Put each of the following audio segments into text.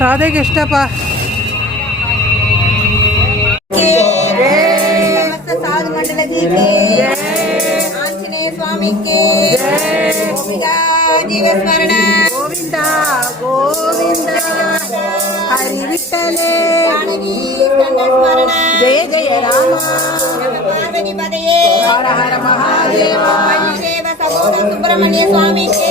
రాధేకి ఇష్టపా ఆంజనేయ స్వామికి జీవస్మరణ గోవింద గోవింద హరి విఠలే జయ జయ రామ పార్వతి పదయే హర సుబ్రహ్మణ్య స్వామికి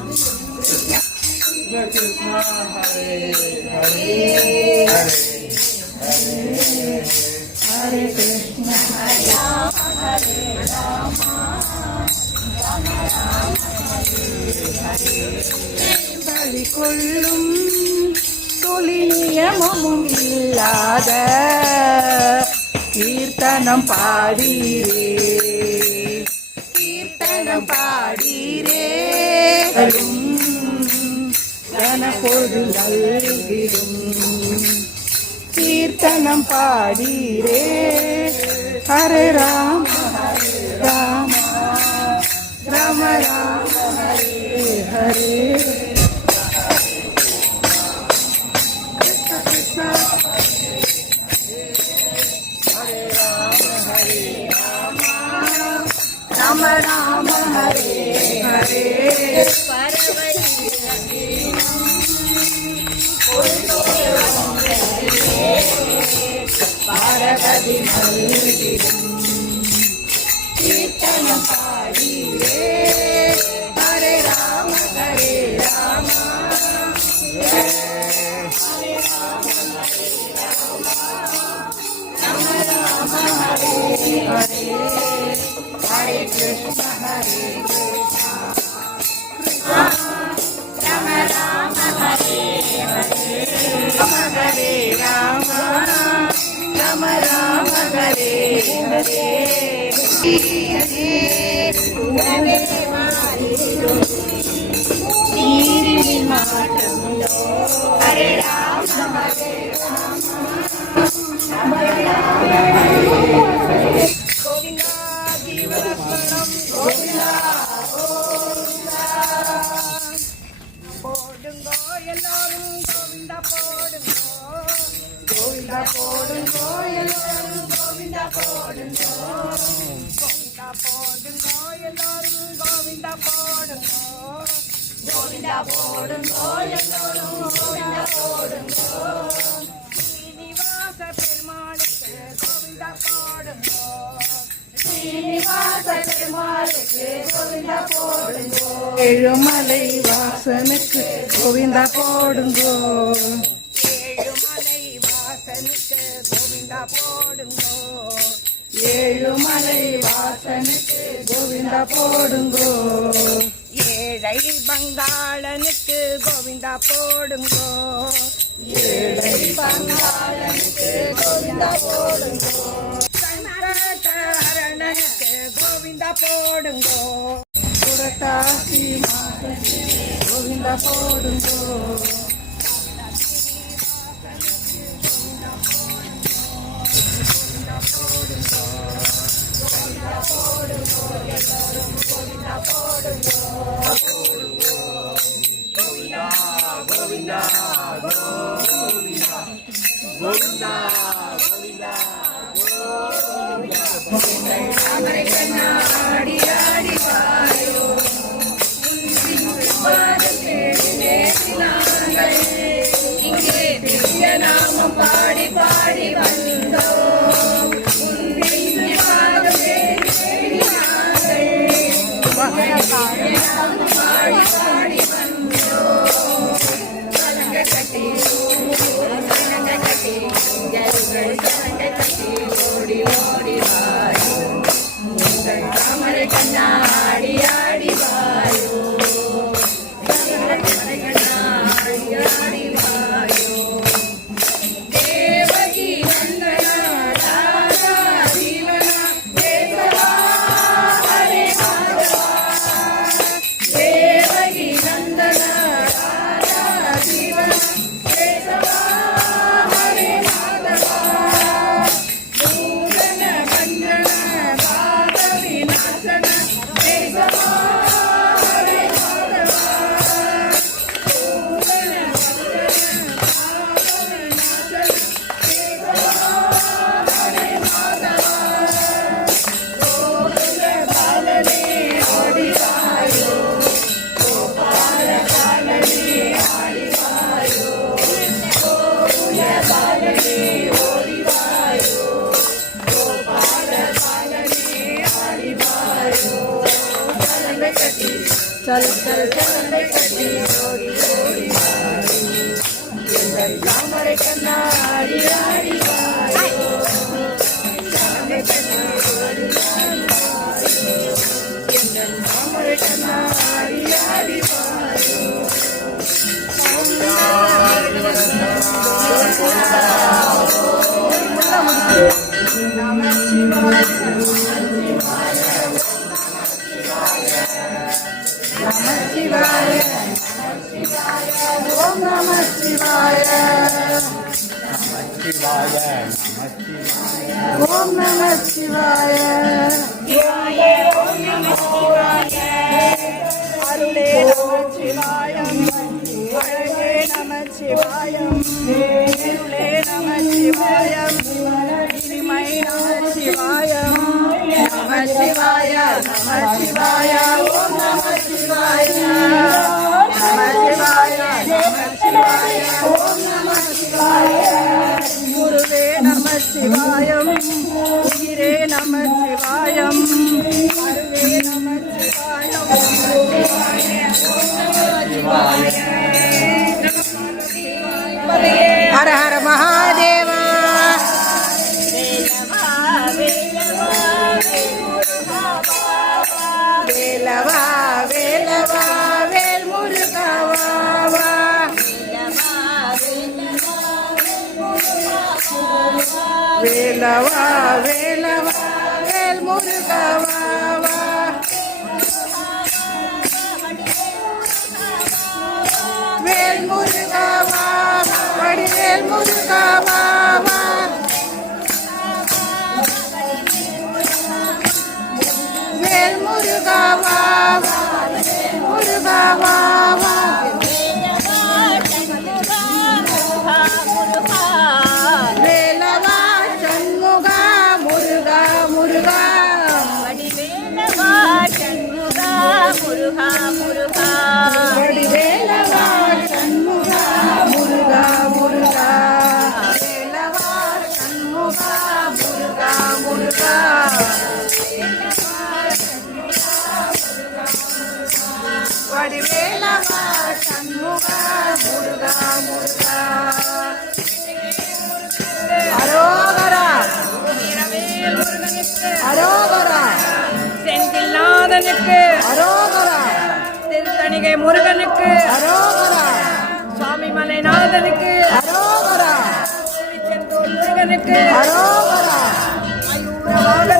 Krishna Krishna Hare Hare Hare Hare Krishna Hare Rama Rama Rama Hare கொள்ளும் துளியமும் இல்லாத கீர்த்தனம் பாடீரே கீர்த்தனம் பாடீரே ஞான கனப்பொழுது நல்கிடும் கீர்த்தனம் பாடீரே. ஹரே ராம ராம. ராம ராம ஹரே ஹரே. எல்லாரும் கோவிந்தா போடுங்கோ கோவிந்தா போடுங்கோ எல்லாரும் கோவிந்தா போடுங்கோ கோவிந்தா போடுங்கோ கோவிந்தா போடுங்கோ. ஏழுமலை வாசனுக்கு கோவிந்தா போடுங்கோ. ஏழை பங்காளனுக்கு கோவிந்தா போடுங்கோ. ஏழை பங்காளனுக்கு கோவிந்தா போடுங்கோ. சங்கடஹரணனுக்கு கோவிந்தா போடுங்கோ. புரட்டாசி மாதனுக்கு கோவிந்தா போடுங்கோ. Govinda, Govinda, சல் சல் கட்டி ஓடி ஓடி எங்கள் தாமரை கண்ணா ஆடி ஆடி எங்கள் தாமரை கண்ணா ஆடி ஆடி வாரி நமச்சிவாய ஓம் நம சிவாய அருளே நம சிவாயம் அழகே நம சிவாயம் இருளே நம சிவாயம் இனிமை நம சிவாயம் நம சிவாய நம சிவாய ஓம் நம சிவாய நம சிவாய நம சிவாய ஓம் நம சிவாய குருவே நம சிவாயம் உயிரே நம சிவாயம் அருவே நம சிவாயம் వేలవా వేలవా వేల్ మురుగవా. వేల్ మురుగవా వడి వేల్ మురుగవా. వేల్ మురుగవా మురుగవా. வடிவேலவா சண்முகா முருகா முருகா அரோகரா அரோகரா செந்தில்நாதனுக்கு அரோகரா திருத்தணிகை முருகனுக்கு அரோகரா சுவாமி மலைநாதனுக்கு அரோகரா செந்தூர் முருகனுக்கு அரோகரா. அரோகரா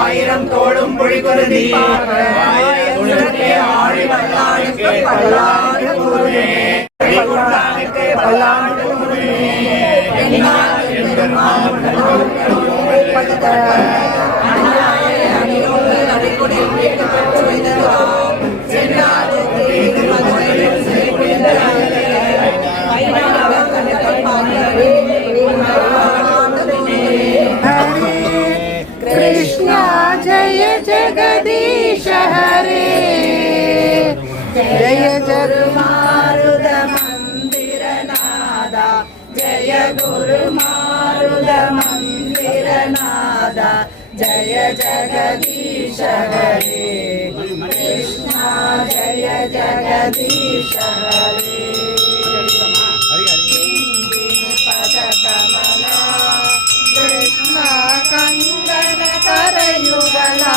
ஆயிரம் தோளும் பொழிகுருதி ஆழி பல்லாண்டு பல்லாண்டு குருவே பல்லாண்டு குருவே గురు మారుద మందిర నాద జయ గురు మారుద మందిర నాద జయ జగదీశ హరే. కృష్ణ జయ జగదీశ హరే. కంగన కరయుగలా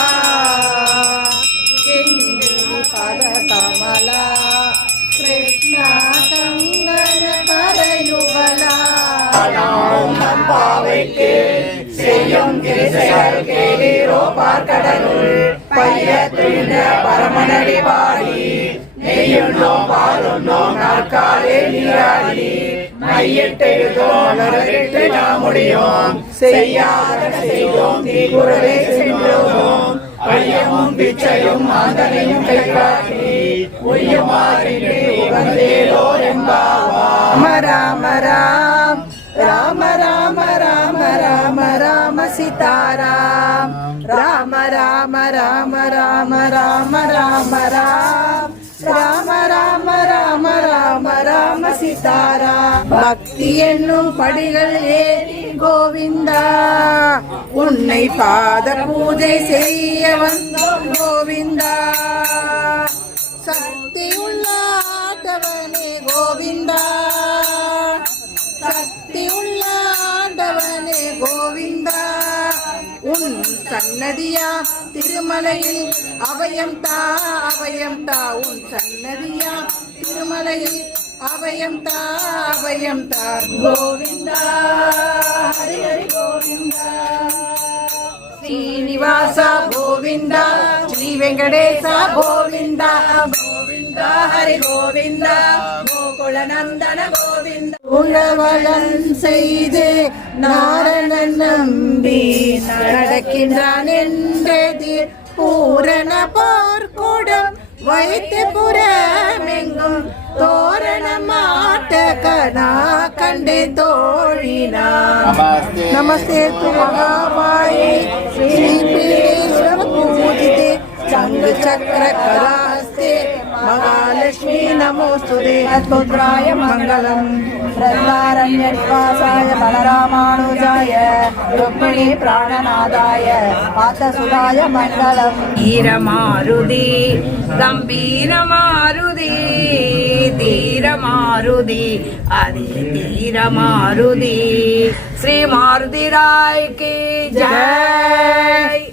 పద కమలా ಕೃಷ್ಣ ಕಂಗನ ಕರಯುಗಳ நாம் நம் பாவைக்கு செய்யும் கிரிசைகள் கேளீரோ பார்க்கடலுள் பைய துயின்ற பரமனடி பாடி நெய்யுண்ணோ பாலுண்ணோ நாற்காலே நீராடி மையிட்டு கைகாட்டி உய்யமாறிட்டு ராம ராம் ராம ராம ராம ராம ராம சீதாராம் ராம ராம ராம ராம ராம ராம ராம் ராம ராம ராம ராம ராம சீதாராம் பக்தி என்னும் படிகள் ஏறி கோவிந்தா உன்னை பாத பூஜை செய்ய வந்தோம் கோவிந்தா சக்தி ஆண்டவனே கோவிந்தா. சக்தி ஆண்டவனே கோவிந்தா. உன் சன்னதியா திருமலையில் அபயம் தா அபயம் தா. உன் சன்னதியா திருமலையில் அபயம் தா அபயம் தா. கோவிந்தா. ஹரி ஹரி கோவிந்தா. ಶ್ರೀನಿವಾಸ ಗೋವಿಂದ ಶ್ರೀ ವೆಂಕಟೇಶ ಗೋವಿಂದ ಗೋವಿಂದ ಹರಿ ಗೋವಿಂದ கோகுலநந்தன கோவிந்த உழவளன் செய்து நாரணன் நம்பி நடக்கின்றான் என்றது பூரண போர்க்கூடம் வைத்து புறமெங்கும் ತೋರಣ ಮಾಟಕನ ಕಂಡೆ ತೋಳಿನ ನಮಸ್ತೆ ತು ಮಹಾಮಾಯಿ ಶ್ರೀ ಪೀಡೇಶ್ವರ ಪೂಜಿತೆ ಚಂದ್ರ ಚಕ್ರ ಕಲಾಸ್ತೆ ಮಹಾಲಕ್ಷ್ಮಿ ನಮೋಸ್ತುತೆ ಮಂಗಳಂ ருத்ரய நிவாசாய பலராமானுஜாய ருக்மிணி பிராணநாதாய. பாத்தசுதாய மண்டலம் ஈரமாருதி கம்பீரமாருதி தீரமாருதி அதி தீரமாருதி ஸ்ரீ மாருதிராய்க்கு ஜெய்.